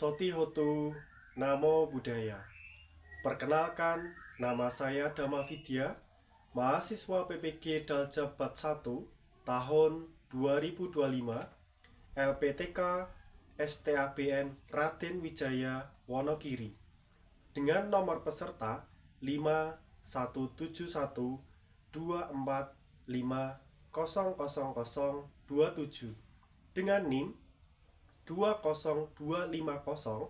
Sotihotu Namo Buddhaya. Perkenalkan, nama saya Dhamma Vidya, mahasiswa PPG Daljabat 1 tahun 2025, LPTK STABN Raden Wijaya Wonogiri, dengan nomor peserta 517124500027 dengan NIM 202507021.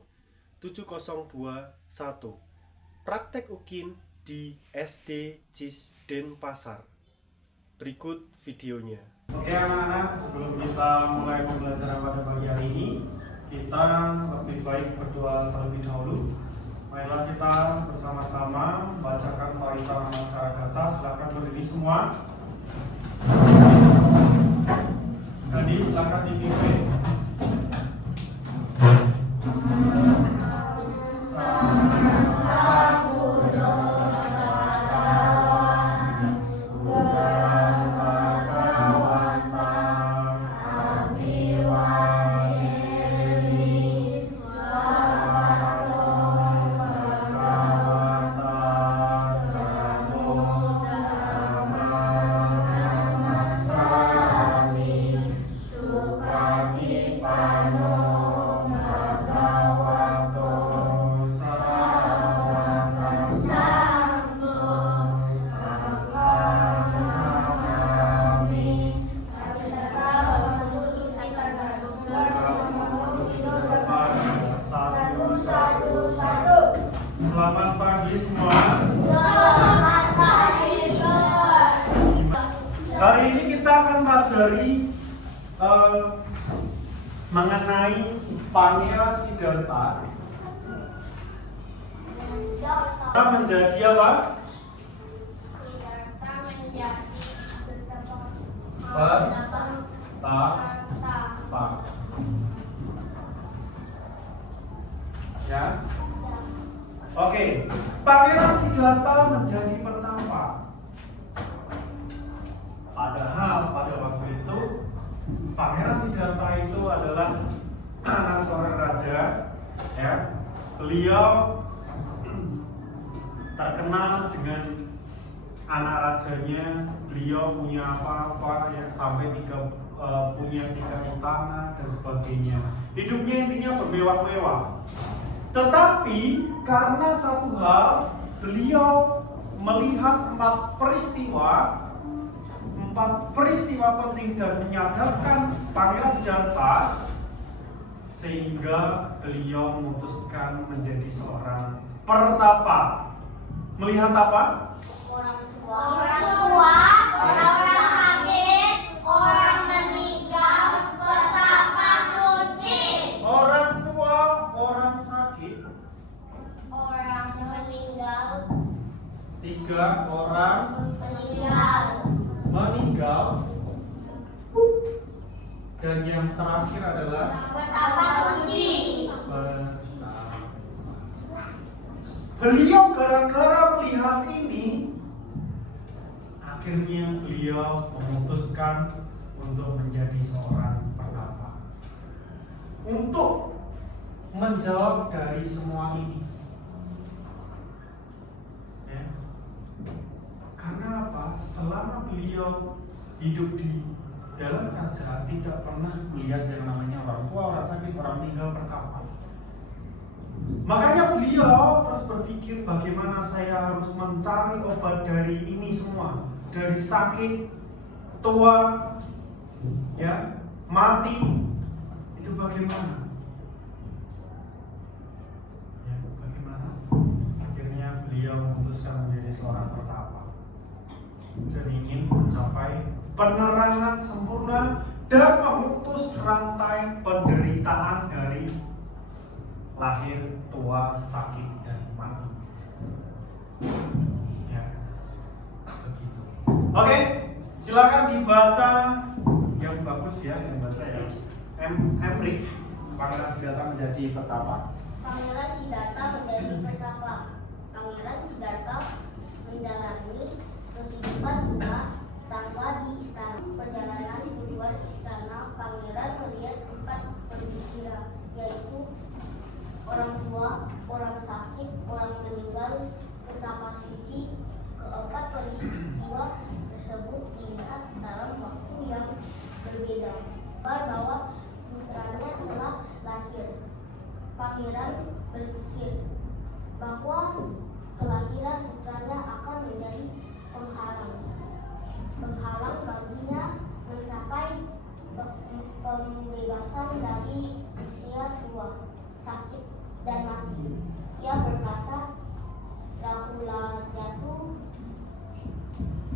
Praktek UKIN di SD CIS Denpasar. Berikut videonya. Oke anak-anak, sebelum kita mulai pembelajaran pada pagi hari ini, kita lebih baik berdoa terlebih dahulu. Marilah kita bersama-sama membacakan Parita Namaskara. Silakan berdiri semua. Jadi silakan dipimpin. Selamat pagi semua. Selamat pagi, Sir. Hari ini kita akan pelajari mengenai Pangeran Siddhartha. Kita menjadi apa? Siddhartha menjadi Pertapa. Ya. Oke, Pangeran Siddhartha menjadi pertapa. Padahal pada waktu itu Pangeran Siddhartha itu adalah anak seorang raja, ya. Beliau terkenal dengan anak rajanya. Beliau punya apa-apa ya, sampai punya 3 istana dan sebagainya. Hidupnya intinya bermewah-mewah. Tetapi karena satu hal, beliau melihat 4 peristiwa penting dan menyadarkan Pangeran Siddhartha, sehingga beliau memutuskan menjadi seorang pertapa. Melihat apa? Orang tua, orang sakit, orang meninggal, betapa suci. Orang tua, orang sakit, Orang meninggal, 3 orang meninggal, dan yang terakhir adalah betapa suci. Beliau gara-gara melihat ini, akhirnya beliau memutuskan untuk menjadi seorang pertapa, untuk menjawab dari semua ini. Ya. Karena apa? Selama beliau hidup di dalam kerajaan, tidak pernah melihat yang namanya orang tua, orang sakit, orang meninggal, pertapa. Makanya beliau terus berpikir, bagaimana saya harus mencari obat dari ini semua, dari sakit, tua, ya, mati, itu bagaimana? Ya, bagaimana? Akhirnya beliau memutuskan menjadi seorang pertapa dan ingin mencapai penerangan sempurna dan memutus rantai penderitaan dari lahir, tua, sakit, dan mati. Ya, begitu. Oke, silakan dibaca yang bagus ya, yang baca ya. Emri, Pangeran Siddhartha menjadi pertapa. Pangeran Siddhartha menjadi pertapa. Pangeran Siddhartha menjalani kehidupan bunga tanpa di istana. Perjalanan di luar istana, Pangeran melihat 4 perwira, yaitu Pangeran berpikir bahwa kelahiran putranya akan menjadi penghalang baginya mencapai pembebasan dari usia tua, sakit, dan mati. Ia berkata, "Rahula jatuh,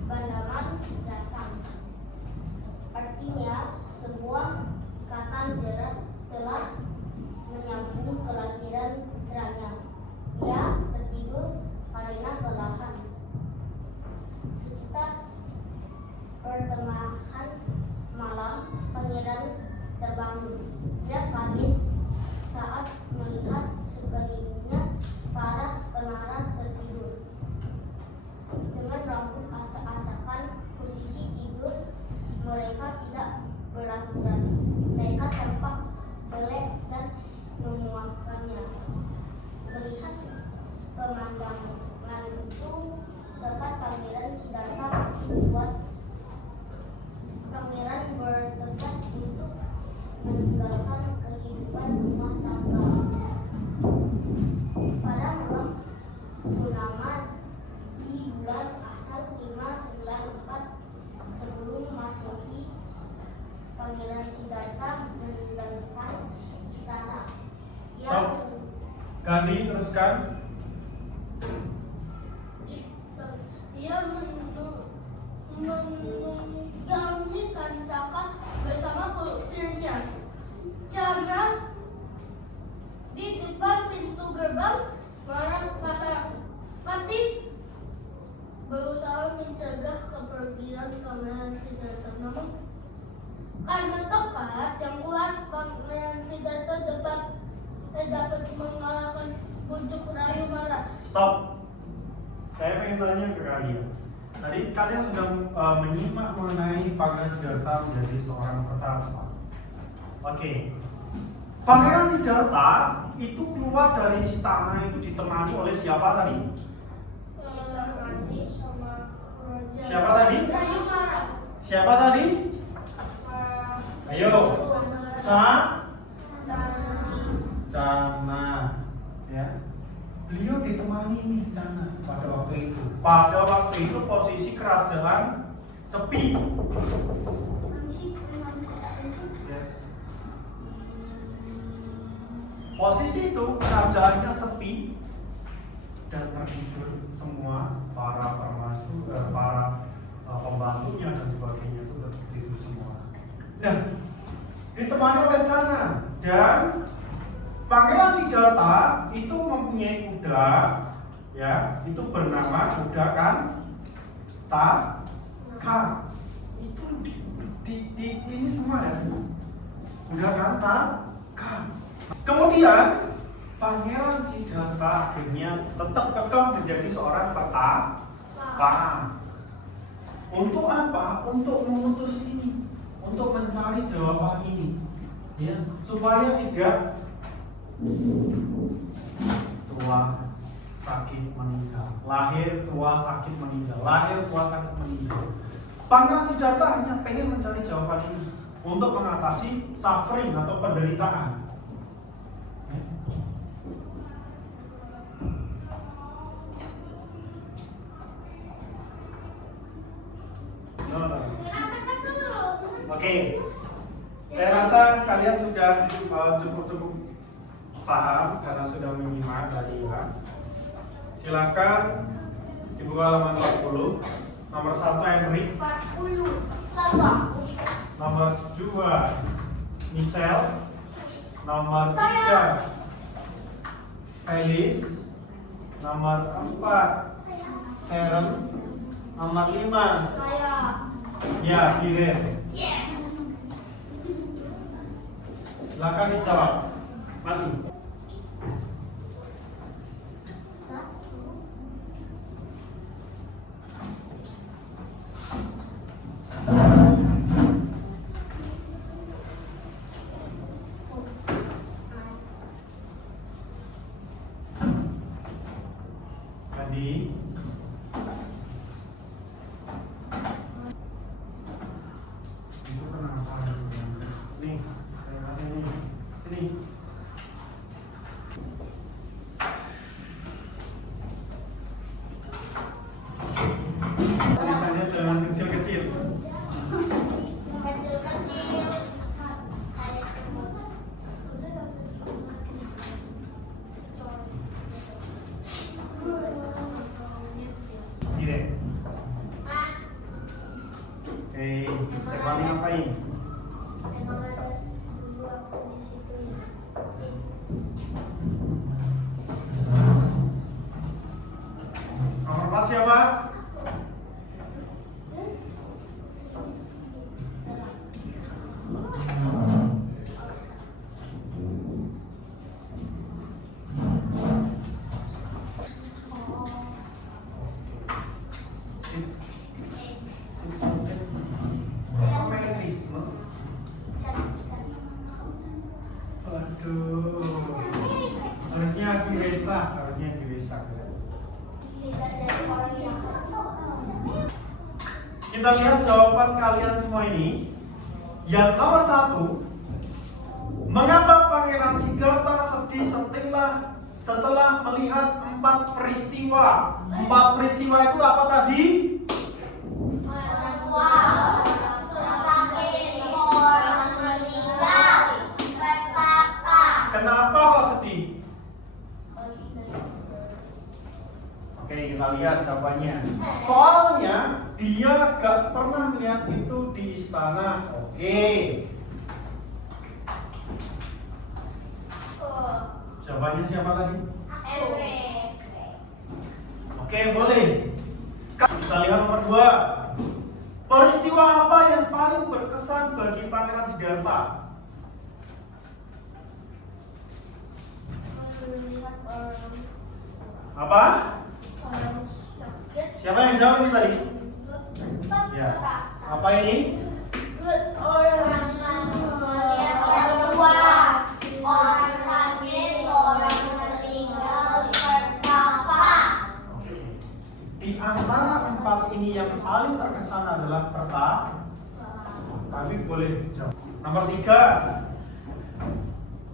Bandaman datang." Artinya, sebuah ikatan jerat telah menyambung kelahiran putranya. Ia tertidur karena kelelahan. Sekitar pertengahan malam, pangeran terbangun. Ia kaget saat melihat sekelilingnya para penara tertidur dengan rambut acak-acakan. Posisi tidur mereka tidak beraturan. Mereka tampak jelek dan memuakannya. Melihat pemandangan itu, dekat Pangeran Siddhartha membuat pangeran bertekad untuk meninggalkan kehidupan rumah tangga. Pada malam purnama di bulan Asal 594 sebelum Masehi, Pangeran Siddhartha meninggalkan istana. Stop. Gandhi, teruskan. Ia menunggangi Kantaka bersama kusirnya. Karena di depan pintu gerbang, Fatih berusaha mencegah kepergian Pangeran Siddhartha. Namun karena tekad yang kuat, Pangeran Siddhartha dapat mengalahkan bujuk rayu Mara. Stop. Saya pengen tanya ke kalian. Tadi kalian sudah menyimak mengenai Pangeran Siddhartha menjadi seorang pertapa. Oke. Pangeran Siddhartha itu keluar dari istana itu ditemani oleh siapa tadi? Siapa tadi? Rayu Mara. Siapa tadi? Ayo. Cana. Ya. Beliau ditemani ini Cana pada waktu itu. Pada waktu itu posisi kerajaan sepi. Yes. Posisi itu kerajaannya sepi dan tertidur semua para pembantunya dan sebagainya itu tertidur semua. Nah, ditemani oleh Cana dan Pangeran Siddhartha itu mempunyai kuda, ya, itu bernama kuda Kantaka. Itu di ini semua ya, kuda Kantaka. Kemudian Pangeran Siddhartha akhirnya tetap kekeh menjadi seorang pertapa. Untuk apa? Untuk memutus ini, untuk mencari jawaban ini, ya, supaya tidak tua sakit meninggal, lahir tua sakit meninggal, lahir tua sakit meninggal. Pangeran Siddhartha hanya pengen mencari jawaban ini untuk mengatasi suffering atau penderitaan. Oke, saya rasa kalian sudah cukup paham karena sudah menyimak tadi ya. Silakan dibuka halaman 40. Nomor 1 Henry. 40. Nomor 2 Michelle. Nomor 3 Felis. Nomor 4 Sharon. Nomor 5 Saya. ya Iren. Yes. Silakan dijawab. Maju. Tadi itu kenapa? Nih, saya kasih ini. Sini. Aduh. Harusnya Giwesa ya. Tidak dari orang yang Kita lihat jawaban kalian semua ini. Yang nomor 1, mengapa Pangeran Siddhartha sedih setelah melihat 4 peristiwa? 4 peristiwa itu apa tadi? Kenapa kok sedih? Oke, kita lihat jawabannya. Soalnya dia gak pernah melihat itu di istana. Oke. Jawabannya siapa tadi? Oke, boleh. Kita lihat nomor 2. Peristiwa apa yang paling berkesan bagi Pangeran Siddhartha? Apa? Siapa yang jawab ini tadi? Ya. Apa ini? orang sakit, orang meninggal, pertapa. Di antara 4 ini yang paling terkesan adalah pertapa. Tapi boleh jawab. Nomor 3.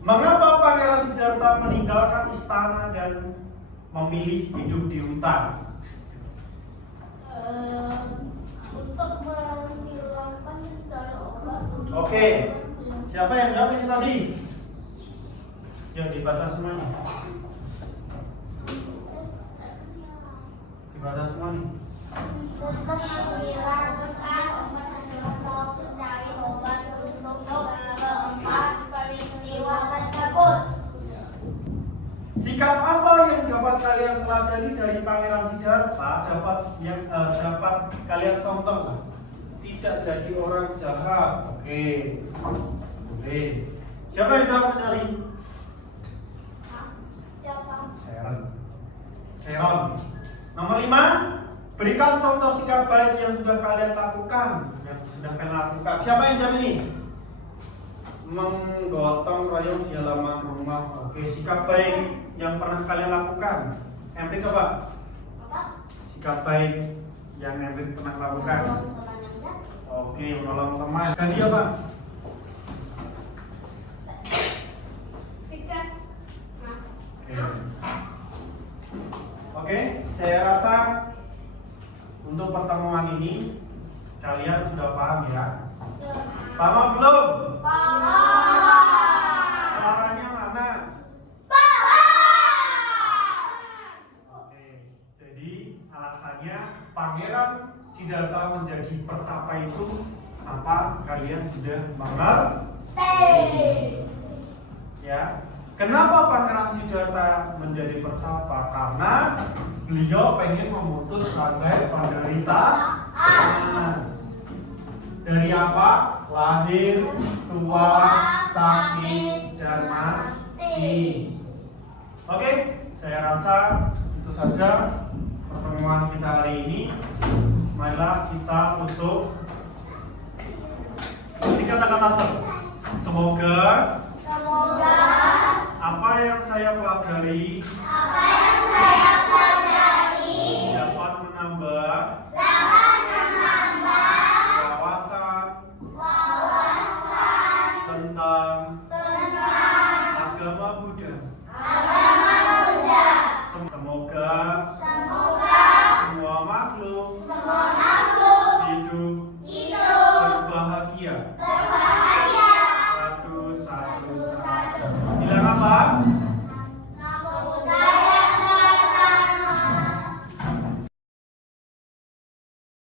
Mengapa Pangeran Siddhartha meninggalkan istana dan memilih hidup di hutan? Untuk menghilangkan dari obat. Oke. Siapa yang jawab ini tadi? Yang dibaca semuanya. Dibaca semua nih. Untuk menghilangkan dari obat untuk keempat peristiwa tersebut. Sikap apa yang dapat kalian pelajari dari Pangeran Siddhartha? Dapat kalian contoh. Tidak jadi orang jahat. Oke. Boleh. Siapa yang jawab tadi? Siapa? Sharon. Nomor 5. Berikan contoh sikap baik yang sudah kalian lakukan. Siapa yang jawab ini? Menggotong royong di halaman rumah. Oke, sikap baik yang pernah kalian lakukan. Embrik apa? Sikap baik yang Embrik pernah lakukan. Oke, menolong teman. Ganti apa? Oke, saya rasa untuk pertemuan ini kalian sudah paham ya? Paham belum? Suaranya mana? Oke, jadi alasannya Pangeran Siddhartha menjadi pertapa itu apa? Kalian sudah mengerti? Ya. Kenapa Pangeran Siddhartha menjadi pertapa? Karena beliau pengen memutus rantai penderitaan. Dari apa? Lahir, tua, sakit, dan mati. Oke, saya rasa itu saja pertemuan kita hari ini. Marilah kita tutup. Ini kata-kata semoga apa yang saya pelajari